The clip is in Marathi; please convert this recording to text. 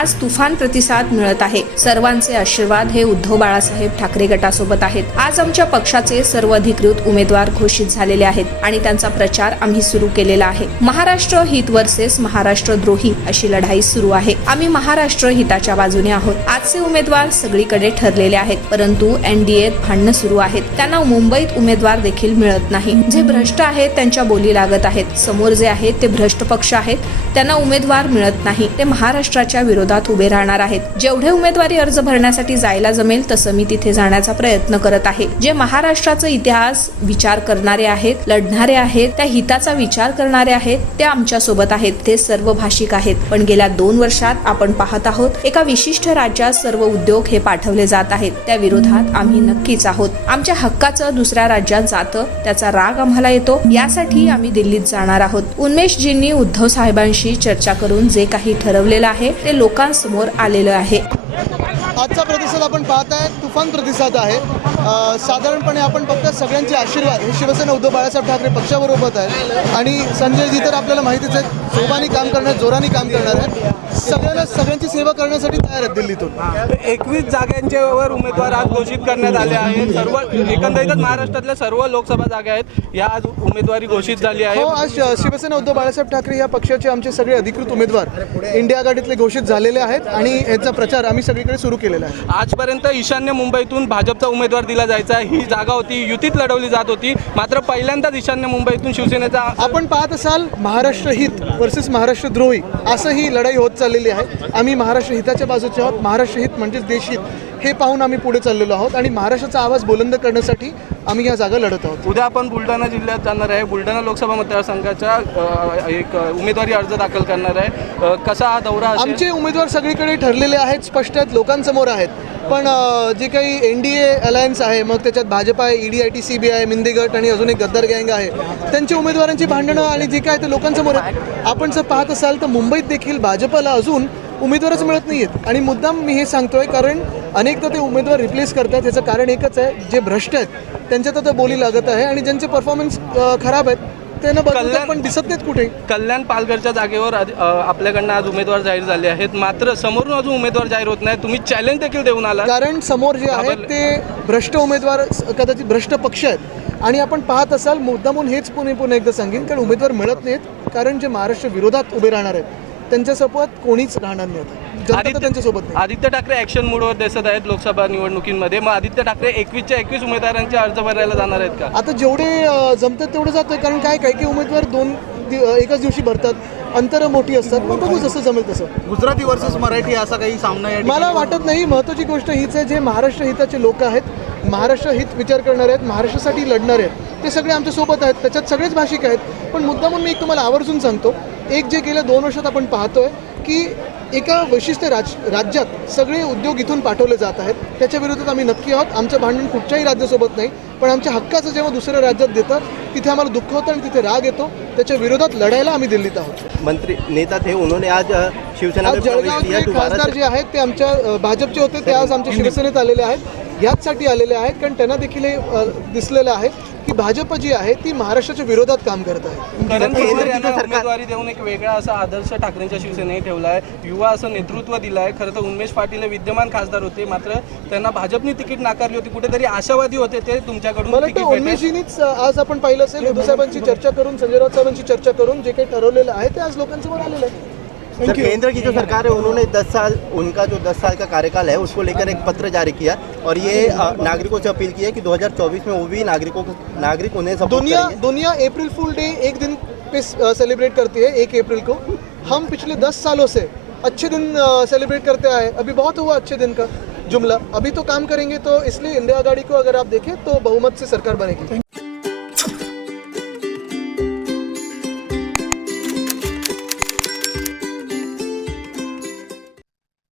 आज तुफान प्रतिसाद मिळत आहे. सर्वांचे आशीर्वाद हे उद्धव बाळासाहेब ठाकरे गटासोबत आहेत. आज आमच्या पक्षाचे सर्व अधिकृत उमेदवार घोषित झालेले आहेत आणि त्यांचा प्रचार आम्ही सुरू केलेला आहे. महाराष्ट्र हित वर्सेस महाराष्ट्र द्रोही अशी लढाई सुरू आहे. आम्ही महाराष्ट्र हिताच्या बाजूने आहोत. आजचे उमेदवार सगळीकडे ठरलेले आहेत परंतु एनडीएत भांडणं सुरू आहेत. त्यांना मुंबईत उमेदवार देखील मिळत नाही. जे भ्रष्ट आहेत त्यांच्या बोली लागत आहेत. समोर जे आहेत ते भ्रष्ट पक्ष आहेत. त्यांना उमेदवार मिळत नाही. ते महाराष्ट्राच्या विरोधात उभे राहणार आहेत. जेवढे उमेदवारी अर्ज भरण्यासाठी जायला जमेल तसं मी तिथे जाण्याचा प्रयत्न करत आहे. जे महाराष्ट्राचा इतिहास विचार करणारे आहेत लढणारे आहेत त्या हिताचा विचार करणारे आहेत ते आमच्यासोबत आहेत. ते सर्व भाषिक आहेत. पण गेल्या दोन वर्षात आपण पाहत आहोत एका विशिष्ट राज्यात सर्व उद्योग हे पाठवले जात आहेत. त्या विरोधात आम्ही नक्कीच आहोत. आमच्या हक्काचं दुसऱ्या राज्यात जातं त्याचा राग आम्हाला येतो. यासाठी आम्ही दिल्लीत जाणार आहोत. उन्मेशजींनी उद्धव साहेबांशी चर्चा करून जे काही ठरवलेलं आहे ते लोकांसमोर आलेलं आहे. आजचा प्रतिसाद आपण पाहत आहे तुफान प्रतिसाद आहे. साधारणपणे आपण फक्त सगळ्यांचे आशीर्वाद हे शिवसेना उद्धव बाळासाहेब ठाकरे पक्षाबरोबर आहे आणि संजयजी तर आपल्याला माहितीच आहे जोमानी काम करणार जोरानी काम करणार आहेत. सगळ्यांना सगळ्यांची सेवा करण्यासाठी तयार आहेत दिल्लीतून. एकवीस जागांच्या वर उमेदवार आज घोषित करण्यात आले आहेत. सर्व एकंदरीतच महाराष्ट्रातल्या सर्व लोकसभा जागा आहेत. या आज उमेदवारी घोषित झाली आहे. हो आज शिवसेना उद्धव बाळासाहेब ठाकरे या पक्षाचे आमचे सगळे अधिकृत उमेदवार इंडिया आघाडीतले घोषित झालेले आहेत आणि याचा प्रचार आम्ही सगळीकडे सुरू केलेला आहे. आजपर्यंत ईशान्य मुंबईतून भाजपचा उमेदवार दिला जायचा ही जागा होती युतीत लढवली जात होती. मात्र पहिल्यांदाच ईशान्य मुंबईतून शिवसेनेचा आपण पाहत असाल महाराष्ट्र हित. वर्सेस महाराष्ट्र द्रोही असं ही लढाई होत चाललेली आहे. आम्ही महाराष्ट्र हिताच्या बाजूचे आहोत. महाराष्ट्र हित म्हणजेच देशहित हे पाहून आम्ही पुढे चाललेलो आहोत आणि महाराष्ट्राचा आवाज बुलंद करण्यासाठी आम्ही या जागा लढत आहोत. उद्या आपण बुलढाणा जिल्ह्यात जाणार आहे. बुलढाणा लोकसभा मतदारसंघाच्या एक उमेदवारी अर्ज दाखल करणार आहे. कसा हा दौरा आमचे उमेदवार सगळीकडे ठरलेले आहेत. स्पष्ट आहेत. लोकांसमोर आहेत. पण जी जे काही एन डी ए अलायन्स आहे मग त्याच्यात भाजप आहे ED I T C B आहे मिंदी गट आणि अजून एक गद्दार गँग आहे त्यांची उमेदवारांची भांडणं आणि जे काय ते लोकांसमोर आपण जर पाहत असाल तर मुंबईत देखील भाजपला अजून उमेदवारच मिळत नाही आहेत आणि मुद्दाम मी हे सांगतोय कारण अनेकदा ते उमेदवार रिप्लेस करतात ह्याचं कारण एकच आहे जे भ्रष्ट आहेत त्यांच्यात आता बोली लागत आहे आणि ज्यांचे परफॉर्मन्स खराब आहेत त्यांना बदलतात कल्याण- पण दिसत नाहीत कुठे. कल्याण पालघरच्या जागेवर अ, आपल्याकडनं आज उमेदवार जाहीर झाले आहेत. मात्र समोरून अजून उमेदवार जाहीर होत नाही तुम्ही चॅलेंज देखील देऊन आला कारण समोर जे आहेत ते भ्रष्ट उमेदवार स- कदाचित भ्रष्ट पक्ष आहेत. आणि आपण पाहत असाल मुद्दामून हेच पुणे पुन्हा एकदा सांगेन कारण उमेदवार मिळत नाहीत कारण जे महाराष्ट्र विरोधात उभे राहणार आहेत त्यांच्यासोबत कोणीच राहणार नाही आता. जनता तर त्यांच्यासोबत नाही. आदित्य ठाकरे ऍक्शन मूडवर दिसत आहेत लोकसभा निवडणुकीमध्ये. मग आदित्य ठाकरे एकवीसच्या एकवीस उमेदवारांचे अर्ज भरायला जाणार आहेत का? आता जेवढे अ, जमतात तेवढे जातोय कारण काय काही काही उमेदवार दोन दि- अ, एकाच दिवशी भरतात. अंतरं मोठी असतात. मग बघू जसं जमेल तसं. गुजराती वर्सेस मराठी असा काही सामना या मला वाटत नाही. महत्त्वाची गोष्ट हीच आहे जे महाराष्ट्र हिताचे लोक आहेत महाराष्ट्र हित विचार करणारे आहेत महाराष्ट्रासाठी लढणारे आहेत ते सगळे आमच्यासोबत आहेत. त्याच्यात सगळेच भाषिक आहेत. पण मुद्दा म्हणून मी एक तुम्हाला आवर्जून सांगतो एक जे गेल्या दोन वर्षात आपण पाहतोय की एका वैशिष्ट्य राज राज्यात सगळे उद्योग इथून पाठवले जात आहेत. त्याच्या विरोधात आम्ही नक्की आहोत. आमचं भांडण कुठच्याही राज्यासोबत नाही. पण आमच्या हक्काचं जेव्हा दुसऱ्या राज्यात देतं तिथे आम्हाला दुःख होतं आणि तिथे राग येतो. त्याच्या विरोधात लढायला आम्ही दिल्लीत आहोत. मंत्री नेता थे उन्होंने आज शिवसेना जळगावचे खासदार जे आहेत ते आमच्या भाजपचे होते. ते आज आमच्या शिवसेनेत आलेले आहेत. याचसाठी आलेले आहेत कारण त्यांना देखील हे दिसलेलं आहे की भाजप जी आहे ती महाराष्ट्राच्या विरोधात काम करत आहे. उमेदवारी देऊन एक वेगळा असा आदर्श ठाकरेंच्या शिवसेनेने ठेवला आहे युवा असं नेतृत्व दिलं आहे खरं तर उन्मेष पाटील हे विद्यमान खासदार होते मात्र त्यांना भाजपने तिकीट नाकारली होती. कुठेतरी आशावादी होते ते तुमच्याकडून मला अ, आज आपण पाहिलं असेल उद्धव साहेबांची चर्चा करून संजय राऊत साहेबांची चर्चा करून जे काही ठरवलेलं आहे ते आज लोकांसमोर आलेलं आहे. सर केंद्र की जो सरकार है उन्होंने 10 साल उनका जो 10 साल का कार्यकाल है उसको लेकर एक पत्र जारी किया और ये नागरिकों से अपील की है कि 2024 में वो भी नागरिकों को नागरिक उन्हें दुनिया दुनिया अप्रैल फुल डे एक दिन पे सेलिब्रेट करती है एक अप्रैल को। हम पिछले दस सालों से अच्छे दिन सेलिब्रेट करते आए अभी बहुत हुआ अच्छे दिन का जुमला। अभी तो काम करेंगे तो इसलिए इंडिया गाड़ी को अगर आप देखें तो बहुमत से सरकार बनेगी।